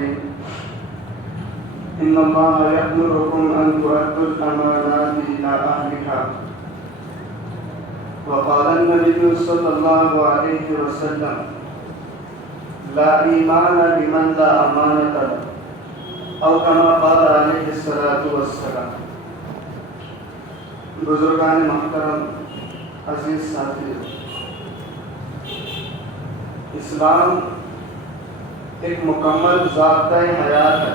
الرحيم إن الله يأمركم أن تؤدوا الأمانات إلى أهلها وقال النبي صلى الله عليه وسلم لا إيمان لمن لا أمانة له أو كما قال عليه الصلاة والسلام۔ بزرگان محترم، عزیز ساتھی، اسلام ایک مکمل ضابطۂ حیات ہے،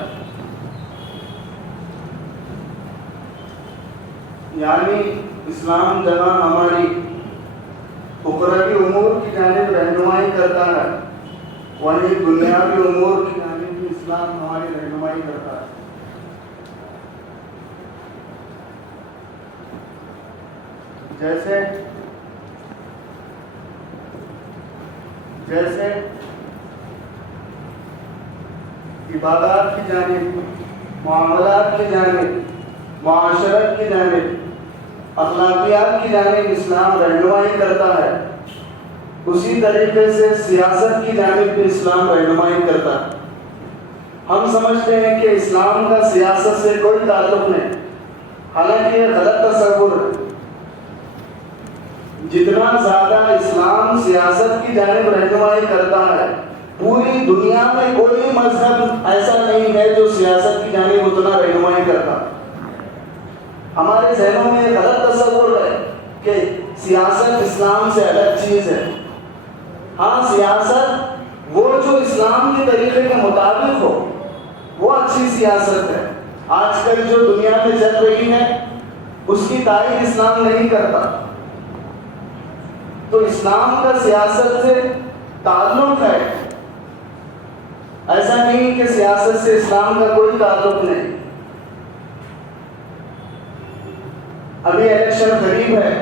یعنی اسلام جہاں ہماری اخروی امور کی جانب رہنمائی کرتا ہے وہیں دنیاوی امور کی جانب بھی اسلام ہماری رہنمائی کرتا ہے۔ جیسے عبادات کی جانب، معاملات کی جانب، معاشرت کی جانب، اخلاقیات کی جانب اسلام رہنمائی کرتا ہے، اسی طریقے سے سیاست کی جانب بھی اسلام رہنمائی کرتا ہے۔ ہم سمجھتے ہیں کہ اسلام کا سیاست سے کوئی تعلق نہیں، حالانکہ یہ غلط تصور ہے۔ جتنا زیادہ اسلام سیاست کی جانب رہنمائی کرتا ہے، پوری دنیا میں کوئی مذہب ایسا نہیں ہے جو سیاست کی جانب اتنا رہنمائی کرتا ہے۔ ہمارے ذہنوں میں غلط تصور ہے کہ سیاست اسلام سے الگ چیز ہے۔ ہاں، سیاست وہ جو اسلام کے طریقے کے مطابق ہو وہ اچھی سیاست ہے۔ آج کل جو دنیا میں چل رہی ہے اس کی تائید اسلام نہیں کرتا۔ تو اسلام کا سیاست سے تعلق ہے، ایسا نہیں کہ سیاست سے اسلام کا کوئی تعلق نہیں۔ ابھی الیکشن قریب ہے،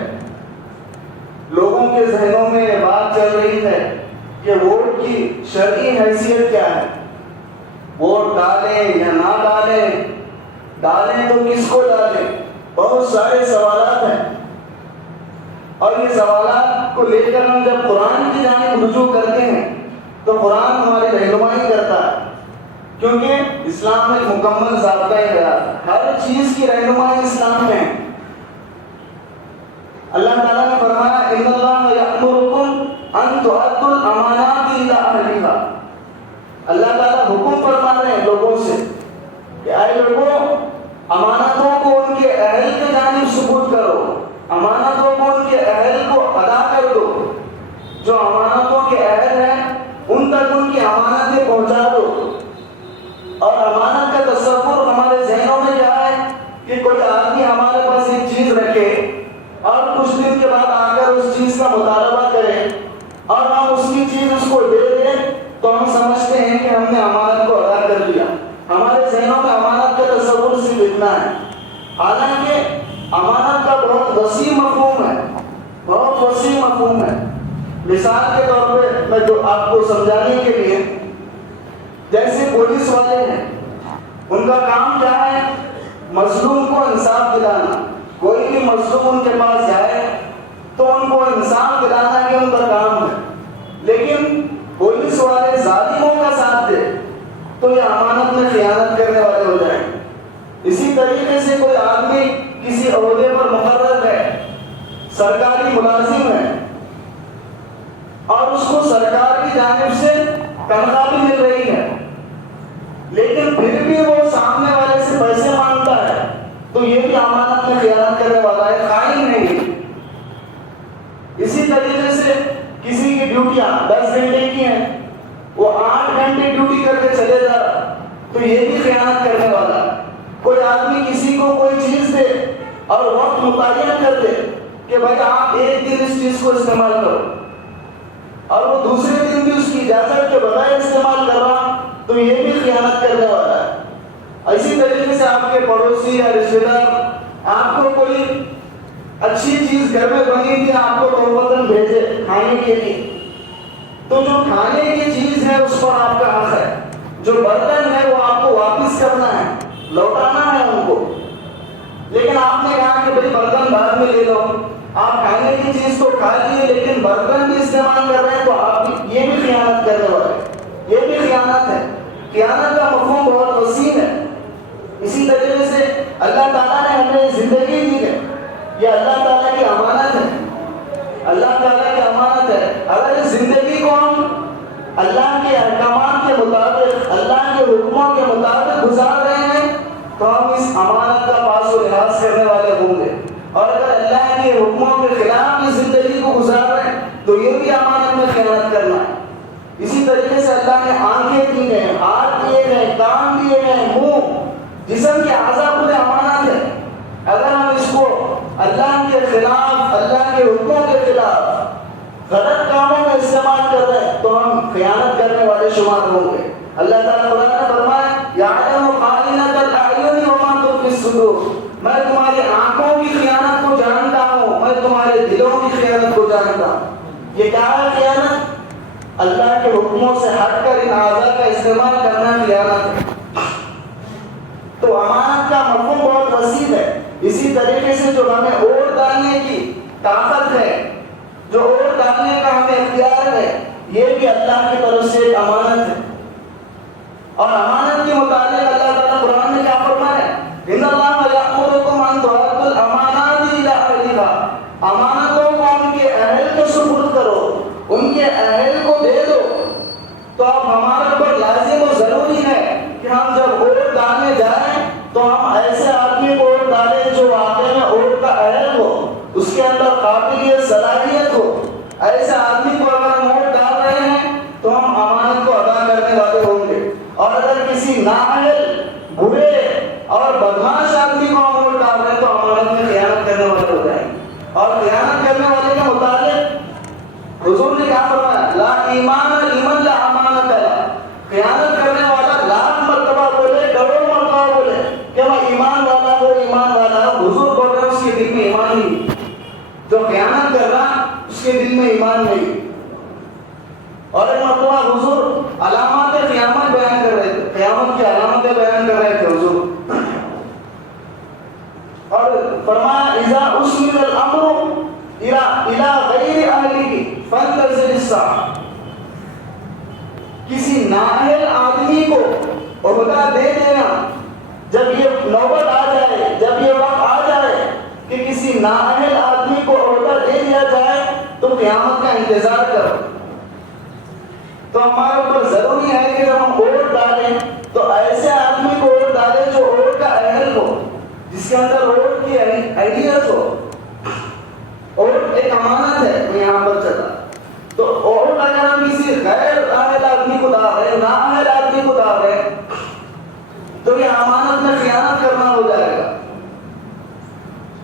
لوگوں کے ذہنوں میں یہ بات چل رہی ہے کہ ووٹ کی شرعی حیثیت کیا ہے، ووٹ ڈالیں یا نہ ڈالیں، ڈالیں تو کس کو ڈالیں، بہت سارے سوالات ہیں۔ اور یہ سوالات کو لے کر ہم جب قرآن کی جانب رجوع کرتے ہیں تو قرآن ہماری رہنمائی کرتا ہے، کیونکہ اسلام ایک مکمل ضابطہ ہے، ہر چیز کی رہنمائی اسلام میں ہے۔ اللہ تعالیٰ نے فرمایا ان اللہ یأمرکم ان تؤدوا الامانات الی اہلہا۔ اللہ تعالیٰ حکم فرما رہے ہیں لوگوں سے کہ اے لوگوں، امانتوں کو ان کے اہل کی جانب سپرد کرو، امانتوں کو ان کے اہل کو ادا کر دو، جو امانتوں کے اہل ہیں ان تک ان کی امانتیں پہنچا دو۔ اور امانت کا تصور ہمارے ذہنوں میں کیا ہے کہ کوئی آدمی ہمارے پاس ایک چیز رکھے اور کچھ دن کے بعد آ کر اس چیز کا مطالبہ کریں اور ہم اس کی چیز اس کو دے دیں تو ہم سمجھتے ہیں کہ ہم نے امانت کو ادا کر لیا۔ ہمارے ذہنوں میں امانت کا تصور صرف اتنا ہے، حالانکہ امانت کا بہت وسیع مفہوم ہے، بہت وسیع مفہوم ہے۔ مثال کے طور پہ میں جو آپ کو سمجھانے کے لیے، جیسے پولیس والے ہیں، ان کا کام کیا ہے؟ مظلوم کو انصاف دلانا۔ کوئی بھی مظلوم ان کے پاس جائے تو ان کو انصاف دلانا یہ ان کا کام ہے، لیکن پولیس والے ظالموں کا ساتھ دے تو یہ امانت میں خیانت کرنے والے ہو جائیں۔ اسی طریقے سے کوئی آدمی کسی عہدے پر مقرر ہے، سرکاری ملازم ہے، اور اس کو سرکار کی جانب سے تنخواہ بھی مل رہی ہے، لیکن پھر بھی وہ سامنے والے سے پیسے مانگتا ہے تو یہ بھی امانت میں خیانت کرنے والا ہے، خائن نہیں۔ اسی طریقے سے کسی کی ڈیوٹیاں 10 گھنٹے کی ہیں، وہ 8 گھنٹے ڈیوٹی کر کے چلے جا رہا تو یہ بھی خیانت کرنے والا ہے۔ کوئی آدمی کسی کو کوئی چیز دے اور وقت متعین کر دے کہ بھائی آپ ایک دن اس چیز کو استعمال کرو، اور وہ دوسرے دن بھی اس کی اجازت کے بغیر استعمال کر رہا تو یہ بھی خیانت کرنے والا ہے۔ اسی طریقے سے آپ کے پڑوسی یا رشتے دار آپ کو کوئی اچھی چیز گھر میں بنی تھی، آپ کو تحفتاً بھیجے کھانے کے لیے، تو جو کھانے کی چیز ہے اس پر آپ کا حق ہے، جو برتن ہے وہ آپ کو واپس کرنا ہے، لوٹانا ہے ان کو۔ لیکن آپ نے کہا کہ بھائی برتن بعد میں لے لو، آپ کھانے کی چیز تو کھا لیے لیکن برتن بھی استعمال کر رہے ہیں تو آپ یہ بھی خیانت کرنے والے، یہ بھی خیانت ہے۔ خیانت کا اللہ کے احکامات کے مطابق، اللہ کے حکموں کے مطابق گزار رہے ہیں تو ہم اس امانت کا پاس و لحاظ کرنے والے ہوں گے، اور اگر اللہ کے حکموں کے خلاف اس زندگی کو گزار رہے ہیں تو یہ بھی امانت میں خیانت کرنا ہے۔ اسی طریقے سے اللہ نے آنکھیں دی ہیں، ہاتھ دیے ہیں، کان دیے ہیں، منہ، جسم کے اعضاء پورے امانت ہے۔ اگر ہم اس کو اللہ کے خلاف، اللہ کے حکموں کے خلاف غلط کاموں میں استعمال کر رہے ہیں تو ہم خیانت کرنے والے شمار ہوں گے۔ اللہ تعالیٰ قرآن نے فرمایا یعلم خائنۃ الاعین وما تخفی الصدور، میں تمہاری آنکھوں کی خیانت کو جانتا ہوں، میں تمہارے دلوں کی خیانت کو جانتا ہوں۔ یہ کیا ہے خیانت؟ اللہ کے حکموں سے ہٹ کر ان اعضاء کا استعمال کرنا خیانت ہے۔ تو امانت کا مفہوم بہت وسیع ہے۔ اسی طریقے سے جو ہمیں ووٹ ڈالنے کی طاقت ہے، جو ووٹ ڈالنے کا ہمیں اختیار ہے، یہ بھی اللہ کی طرف سے ایک امانت ہے۔ اور امانت کے متعلق اللہ تعالیٰ قرآن میں کیا فرمایا ہے؟ ان اللہ یأمرکم ان تؤدوا الامانات الی اہلہا، امانتوں کو ان کے اہل کو سپرد کرو، ان کے اہل کو دے دو۔ تو اب ہمارے پر لازم و ضروری ہے کہ ہم جب ووٹ ڈالنے جائیں تو ہم ایسے آدمی کو ووٹ ڈالیں جو واقعی میں ووٹ کا اہل ہو، اس کے اندر قابلیت، صلاحیت ہو۔ ایسے آدمی کو اگر ہم ووٹ ڈال رہے ہیں تو ہم امانت کو ادا کرنے والے ہوں گے، اور اگر کسی نااہل، برے اور بدمعاش آدمی کو ہم ووٹ ڈال رہے ہیں تو امانت میں خیانت کرنے والے ہو جائیں گے۔ اور خیانت کرنے والے کے متعلق حضور نے کیا فرمایا؟ لا ایمان لمن لا امانت له، خیانت کرنے والا لاکھ مرتبہ بولے، کروڑ مرتبہ بولے کہ میں ایمان والا ہوں، ایمان والا ہوں، حضور بول رہے ہیں اس کے دل میں ایمان نہیں۔ جو خیانت کر رہا اس کے دل میں ایمان نہیں۔ اور ایک مرتبہ حضور علامات قیامت بیان کر رہے تھے، قیامت کی علامتیں بیان کر رہے تھے حضور، اور فرمایا اذا اسند الامر الى غیر اہلہ فانتظر الساعہ، کسی نااہل آدمی کو عہدہ دے دینا، جب یہ نوبت آ جائے، جب یہ وقت آ جائے کہ کسی نااہل آدمی کو عہدہ دے دیا جائے تو قیامت کا انتظار کرو۔ تو ہمارے اوپر ضروری ہے کہ جب ہم ووٹ ڈالیں تو ایسے آدمی کو ووٹ ڈالیں جو ووٹ کا اہل ہو، جس کے اندر ووٹ کی اہلیت ہو۔ ووٹ ایک امانت ہے، میں یہاں پر چلا تو ووٹ اگر ہم کسی غیر اہل آدمی کو ڈال رہے ہیں، نااہل آدمی کو ڈال رہے ہیں تو یہ امانت میں خیانت کرنا ہو جائے گا۔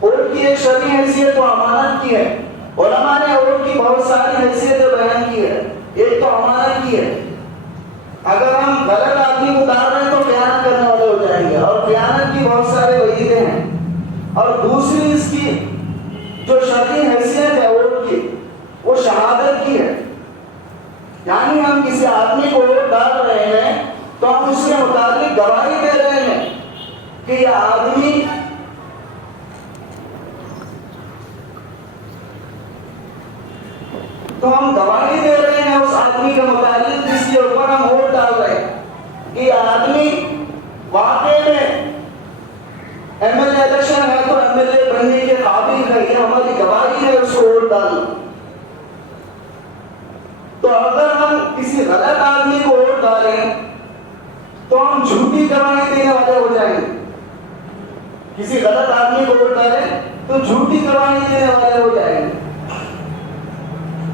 ووٹ کی ایک شرعی حیثیت تو امانت کی ہے، علماء نے ووٹ کی بہت ساری حیثیتیں بیان کی ہے، ایک تو امانت کی ہے۔ اگر ہم غلط آدمی کو ڈال رہے ہیں تو خیانت کرنے والے ہو جائیں گے، اور خیانت کی بہت سارے وعیدیں ہیں۔ اور دوسری اس کی جو شرعی حیثیت ہے ووٹ کی، وہ شہادت کی ہے، یعنی ہم کسی آدمی کو ووٹ ڈال رہے ہیں تو ہم اس کے متعلق گواہی دے رہے ہیں کہ یہ آدمی تو ہم گواہی دے رہے ہیں اس آدمی کے متعلق جس کے اوپر ہم ووٹ ڈال رہے ہیں کہ یہ آدمی واقعی میں ایم ایل اے الیکشن ہے تو ایم ایل اے بننے کے قابل ہے، یہ ہماری گواہی ہے اس کو ووٹ ڈالنا۔ تو اگر ہم کسی غلط آدمی کو ووٹ ڈالیں تو ہم جھوٹی گواہی دینے والے ہو جائیں گے۔ کسی غلط آدمی کو ووٹ ڈالیں تو جھوٹی گواہی دینے والے ہو جائیں گے۔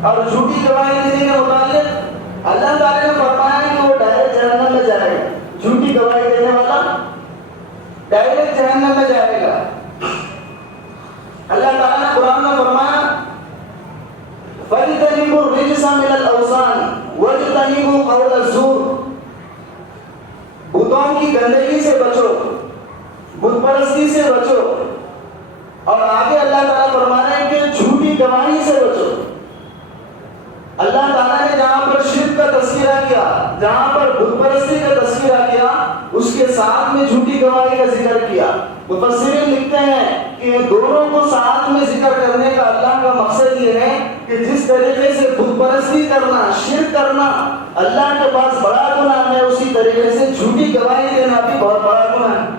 اور جھوٹی گواہی دینے کے متعلق اللہ تعالیٰ نے فرمایا کہ وہ ڈائریکٹ جہنم میں جائے گا۔ جھوٹی گواہی دینے والا ڈائریکٹ جہنم میں جائے گا۔ اللہ تعالیٰ نے قرآن میں فرمایا فَاجْتَنِبُوا الرِّجْسَ مِنَ الْأَوْثَانِ وَاجْتَنِبُوا قَوْلَ الزُّورِ، بتوں کی گندگی سے بچو، بت پرستی سے بچو، اور آگے اللہ تعالیٰ فرما رہے ہیں کہ جھوٹی گواہی سے بچو۔ اللہ تعالیٰ نے جہاں پر شرک کا تذکرہ کیا، جہاں پر بت پرستی کا تذکرہ کیا، اس کے ساتھ میں جھوٹی گواہی کا ذکر کیا۔ مفسرین لکھتے ہیں کہ دونوں کو ساتھ میں ذکر کرنے کا اللہ کا مقصد یہ ہے کہ جس طریقے سے بت پرستی کرنا، شرک کرنا اللہ کے پاس بڑا گناہ ہے، اسی طریقے سے جھوٹی گواہی دینا بھی بہت بڑا گناہ ہے۔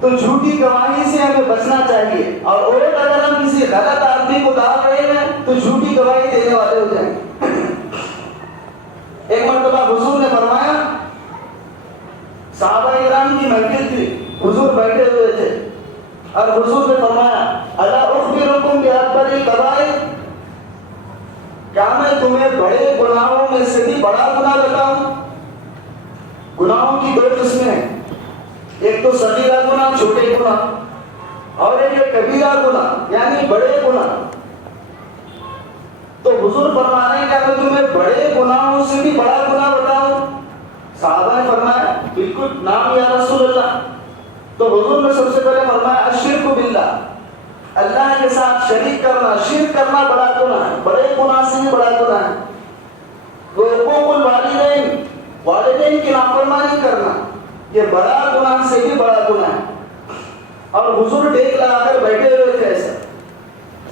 تو جھوٹی گواہی سے ہمیں بچنا چاہیے، اور اگر ہم کسی غلط آدمی کو ڈال رہے ہیں تو جھوٹی گواہی دینے والے ہو جائیں گے۔ اور حضور نے فرمایا الا اخبرکم باکبر الکبائر، کیا میں تمہیں بڑے گناہوں میں سے بھی بڑا گناہ بتاؤں؟ گناہوں کی دو قسمیں ہیں، ایک تو صغیرہ گناہ چھوٹے گناہ، اور ایک ہے کبیرہ گناہ یعنی بڑے گناہ۔ تو حضور فرما رہے ہیں کہ میں تمہیں بڑے گناہوں سے بھی بڑا گناہ بتاؤں؟ صحابہ نے فرمایا بالکل، نام یا رسول اللہ۔ تو حضور نے سب سے پہلے فرمایا الشرک باللہ، اللہ کے ساتھ شریک کرنا، شرک کرنا بڑا گناہ ہے، بڑے گناہ سے بھی بڑا گناہ ہے۔ حقوق الوالدین، والدین کی نافرمانی کرنا، یہ بڑا گناہ سے بھی بڑا گناہ ہے۔ اور حضور ٹیک لگا کر بیٹھے ہوئے تھے، ایسا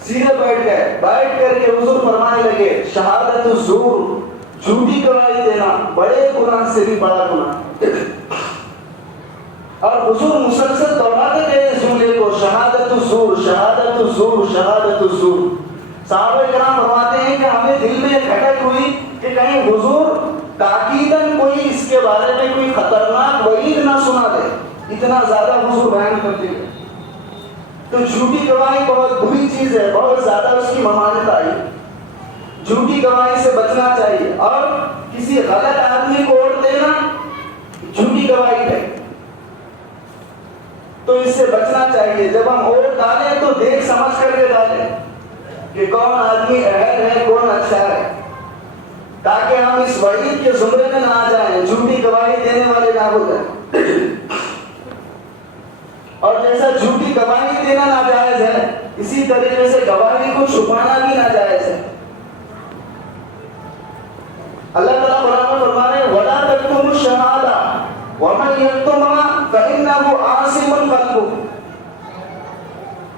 سیدھے بیٹھ گئے، بیٹھ کر کے حضور فرمانے لگے شہادت الزور، جھوٹی گواہی دینا بڑے گناہ سے بھی بڑا گناہ۔ اور حضور مسلسل دوہراتے گئے اس جملے کو، شہادت الزور، شہادت الزور، شہادت الزور۔ صحابہ کرام فرماتے ہیں کہ ہمیں دل میں کھٹک ہوئی کہ کہیں حضور تاکیداً کوئی اس کے بارے میں کوئی خطرناک وعید نہ سنا دے، اتنا زیادہ حضور بیان کرتے ہیں۔ تو جھوٹی گواہی بہت بری چیز ہے، بہت زیادہ اس کی ممانعت آئی، جھوٹی گواہی سے بچنا چاہیے۔ اور کسی غلط آدمی کو ووٹ دینا جھوٹی گواہی ہے، تو اس سے بچنا چاہیے۔ جب ہم ووٹ ڈالیں تو دیکھ سمجھ کر کے ڈالیں کہ کون آدمی اہل ہے، کون اچھا ہے، تاکہ ہم اس وعید کے زمرے میں نہ آ جائیں، جھوٹی گواہی دینے والے نہ ہو جائیں۔ اور جیسا جھوٹی گواہی دینا ناجائز ہے، اسی طریقے سے گواہی کو چھپانا بھی ناجائز ہے۔ اللہ تعالیٰ قرآن میں فرما رہے ہیں وَلَا تَكْتُمُوا الشَّهَادَةَ وَمَن يَكْتُمْهَا فَإِنَّهُ آثِمٌ قَلْبُهُ،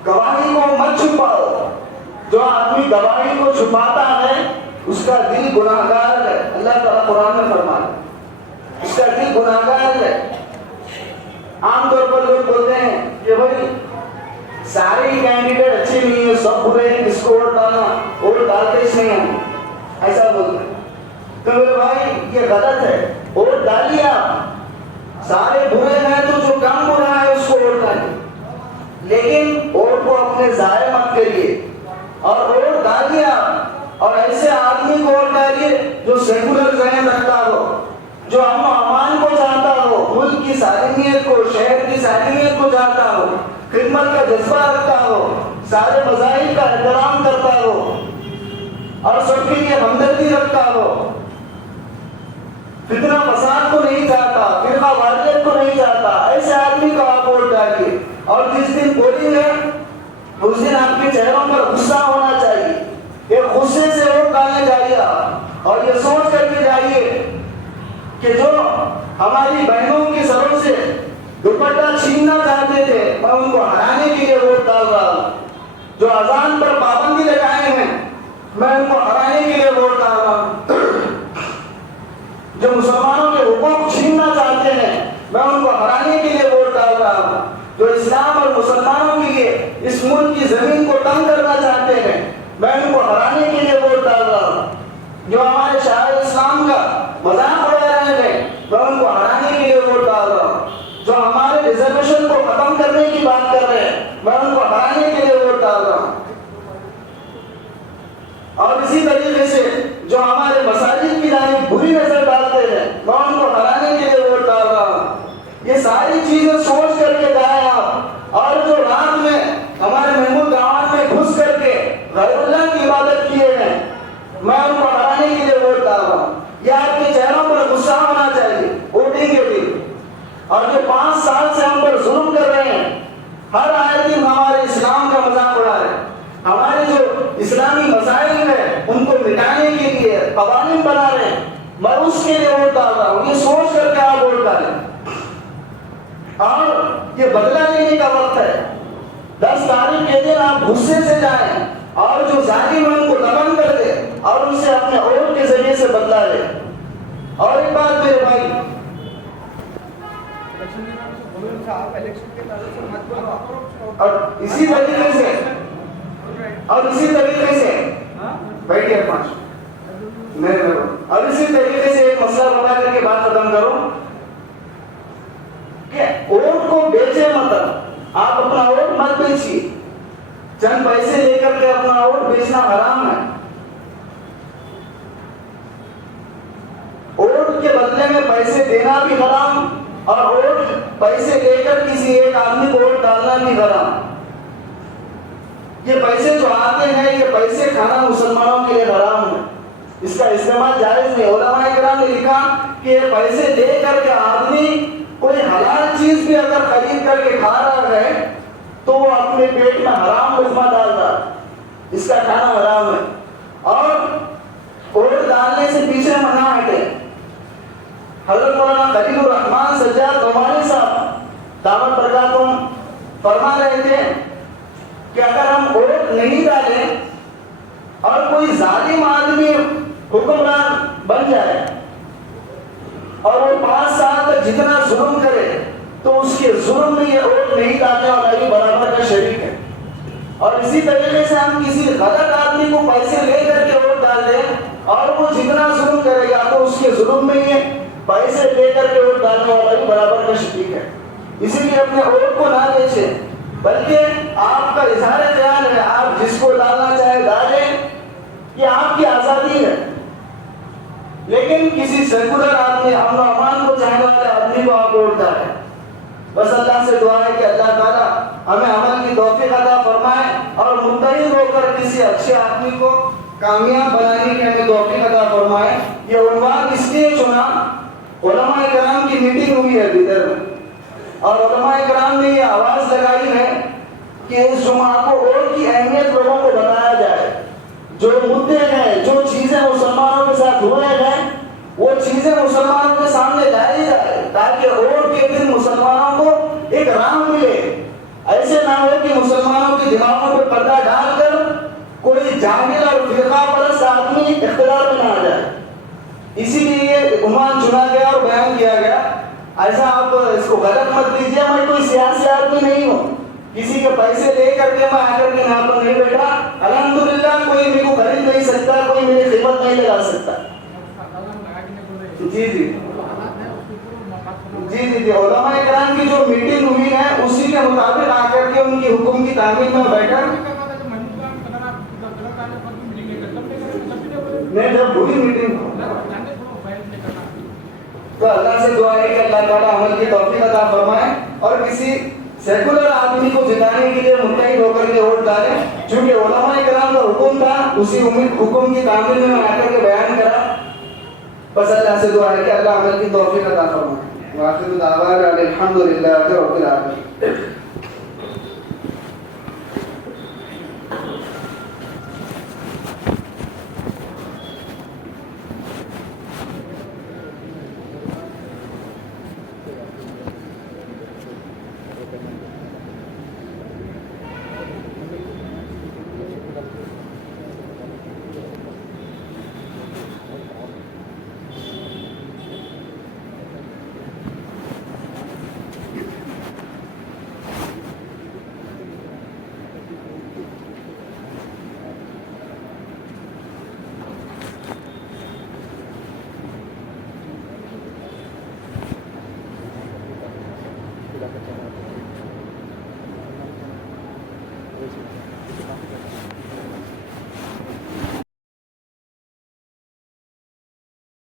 گواہی کو مت چھپاؤ، جو آدمی گواہی کو چھپاتا ہے اس کا دل گناہگار ہے۔ اللہ تعالیٰ قرآن میں فرما رہے ہیں اس کا دل گناہگار ہے۔ عام طور پر لوگ بولتے ہیں کہ بھائی سارے ہی کینڈیڈیٹ اچھے نہیں ہیں، سب برے ہیں، کس کو ووٹ ڈالنا، ووٹ ڈالتے اس نہیں ہیں، ایسا بولتے ہیں۔ تو میرے بھائی یہ غلط ہے، ووٹ ڈالیے آپ، سارے برے ہیں تو جو کم برا ہے اس کو ووٹ ڈالیے، لیکن ووٹ کو اپنے ضائع مت کریے، اور ووٹ ڈالیے آپ، اور ایسے آدمی کو ووٹ ڈالیے جو سیکولر ذہن رکھتا ہو، جو امن و امان کو چاہتا ہو، ملک کی سالمیت کو، شہر کی سالمیت کو چاہتا ہو، خدمت کا جذبہ رکھتا ہو، سارے مذاہب کا احترام کرتا ہو، اور سب کے لیے ہمدردی رکھتا ہو، فتنہ فساد کو نہیں چاہتا، فرقہ واریت کو نہیں چاہتا، ایسے آدمی کو آپ ووٹ ڈالیے۔ اور جس دن پولنگ ہے اس دن آپ کے چہروں پر غصہ ہونا چاہیے، کہ غصے سے ووٹ ڈالنے جائیے آپ، اور یہ سوچ کر کے جائیے کہ جو ہماری بہنوں کے سروں سے دوپٹہ چھیننا چاہتے تھے میں ان کو ہرانے کے لیے ووٹ ڈال رہا ہوں، جو اذان پر پابندی لگائے ہیں میں ان کو ہرانے کے لیے ووٹ ڈال رہا ہوں، جو مسلمانوں کے حقوق چھیننا چاہتے ہیں میں ان کو ہرانے کے لیے ووٹ ڈال رہا ہوں، جو اسلام اور مسلمانوں کے لیے اس ملک کی زمین کو تنگ کرنا چاہتے ہیں میں ان کو ہرانے کے لیے ووٹ ڈال رہا ہوں، جو ہمارے شاعر اسلام کا مذاق اڑا رہے ہیں میں ان کو ہرانے کے لیے ووٹ ڈال رہا ہوں، جو ہمارے ریزرویشن کو ختم کرنے کی بات کر رہے ہیں میں ان کو ہرانے کے لیے ووٹ ڈال رہا ہوں، اور اسی طریقے سے جو ہمارے مساجد کی جانب بری نظر ڈالتے ہیں میں ان کو ہرانے کے لیے ووٹ ڈال رہا ہوں۔ یہ ساری چیزیں سوچ کر کے جائیں آپ، اور جو رات میں ہمارے محمود گاؤں میں گھس کر کے غیر اللہ کی عبادت کیے ہیں میں ان کو ہرانے کے لیے ووٹ ڈال رہا ہوں۔ یہ آپ کے چہروں پر غصہ ہونا چاہیے ووٹنگ کے دن۔ اور جو 5 سال سے ہم پر ظلم کر رہے ہیں، ہر آئے دن ہمارے اسلام کا مذاق اڑا رہے ہیں، ہمارے جو اسلامی مسائل ہیں ان کو مٹانے کے لیے قوانین بنا رہے ہیں میں اس کے لیے ووٹ ڈال رہا ہوں۔ یہ سوچ کر کے آپ ووٹ ڈالیں، اور یہ بدلہ لینے کا وقت ہے۔ 10 تاریخ کے دن آپ غصے سے جائیں اور جو ظالم ہے ان کو دفن کر دیں اور ان سے اپنے ووٹ کے ذریعے سے بدلا لیں۔ اور ایک بات میرے بھائی، اور اسی طریقے سے بیٹھیے اور اسی طریقے سے ایک مسئلہ بتا کر کے بات ختم کروں کہ ووٹ کو بیچے مت، آپ اپنا ووٹ مت بیچیے. چند پیسے لے کر کے اپنا ووٹ بیچنا حرام ہے. ووٹ کے بدلے میں پیسے دینا بھی حرام, اور ووٹ پیسے لے کر کسی ایک آدمی کو ووٹ ڈالنا بھی حرام. یہ پیسے جو آتے ہیں یہ پیسے کھانا مسلمانوں کے لیے حرام ہے, اس کا استعمال جائز نہیں. علماء کرام نے لکھا کہ یہ پیسے دے کر کے آدمی کوئی حلال چیز بھی اگر خرید کر کے کھا رہا ہے تو وہ اپنے پیٹ میں حرام لقمہ ڈال رہا ہے, اس کا کھانا حرام ہے. اور ووٹ ڈالنے سے پیچھے منع ہٹے. حضرت مولانا خلیل الرحمان سجاد نعمانی صاحب دامت برکاتہم فرما رہے تھے کہ اگر ہم ووٹ نہیں ڈالیں اور کوئی ظالم آدمی حکمران بن جائے اور وہ 5 سال تک جتنا ظلم کرے تو اس کے ظلم میں یہ ووٹ نہیں ڈالنے والا بھی برابر کا شریک ہے. اور اسی طریقے سے ہم کسی غلط آدمی کو پیسے لے کر کے ووٹ ڈال دیں اور وہ جتنا ظلم کرے گا تو اس کے ظلم میں یہ پیسے لے کر کے ووٹ ڈالنے والا بھی برابر کا شریک ہے. اسی لیے اپنے ووٹ کو نہ بیچیں, بلکہ آپ کا اظہار خیال ہے, آپ جس کو ڈالنا چاہے ڈالیں, یہ آپ کی آزادی ہے. لیکن کسی سیکولر آدمی, امن و امان کو چاہنے والے آدمی کو آپ ووٹ ڈالیں. بس اللہ سے دعا ہے کہ اللہ تعالیٰ ہمیں عمل کی توفیق عطا فرمائے اور متحد ہو کر کسی اچھے آدمی کو کامیاب بنانے کی ہمیں توفیق عطا فرمائے. یہ عنوان اس لیے چنا, علماء کرام کی میٹنگ ہوئی ہے ادھر میں, اور علماء کرام نے یہ آواز لگائی ہے کہ اس جمعہ کو ووٹ کی اہمیت لوگوں کو بتایا جائے. جو مدعے ہیں, جو چیزیں مسلمانوں کے ساتھ ہوئے ہیں, وہ چیزیں مسلمانوں کے سامنے لائی جائے تاکہ ووٹ کے دن مسلمانوں کو ایک راہ ملے. ایسے نہ ہو کہ مسلمانوں کے دماغوں پہ پردہ ڈال کر کوئی جاہل اور فرقہ پرست آدمی اقتدار میں نہ آ جائے. اسی لیے یہ عنوان چنا گیا اور بیان کیا گیا. ایسا آپ اس کو غلط مت لیجیے, میں کوئی سیاسی آدمی نہیں ہوں, کسی کے پیسے لے کر کے میں آ کر کے یہاں پر نہیں بیٹھا. الحمدللہ کوئی میرے کو خرید نہیں سکتا, کوئی میری خدمت نہیں لگا سکتا. جی جی جی جی جی علماء کرام کی جو میٹنگ ہوئی ہے اسی کے مطابق آ کر کے ان کی حکم کی تعمیل میں بیٹھا. نہیں, جب ہوئی میٹنگ تو اللہ سے دعا ہے کہ اللہ تعالیٰ عمل کی توفیق عطا فرمائے اور کسی سیکولر آدمی کو جتانے کے لیے متحد ہو کر کے ووٹ ڈالیں. چونکہ علماء کرام کا حکم تھا, اسی حکم کی تعمیل میں آ کر کے بیان کرا. بس اللہ سے دعا ہے کہ اللہ عمل کی توفیق عطا فرمائے. وآخر دعوانا الحمدللہ رب العالمین. Gracias.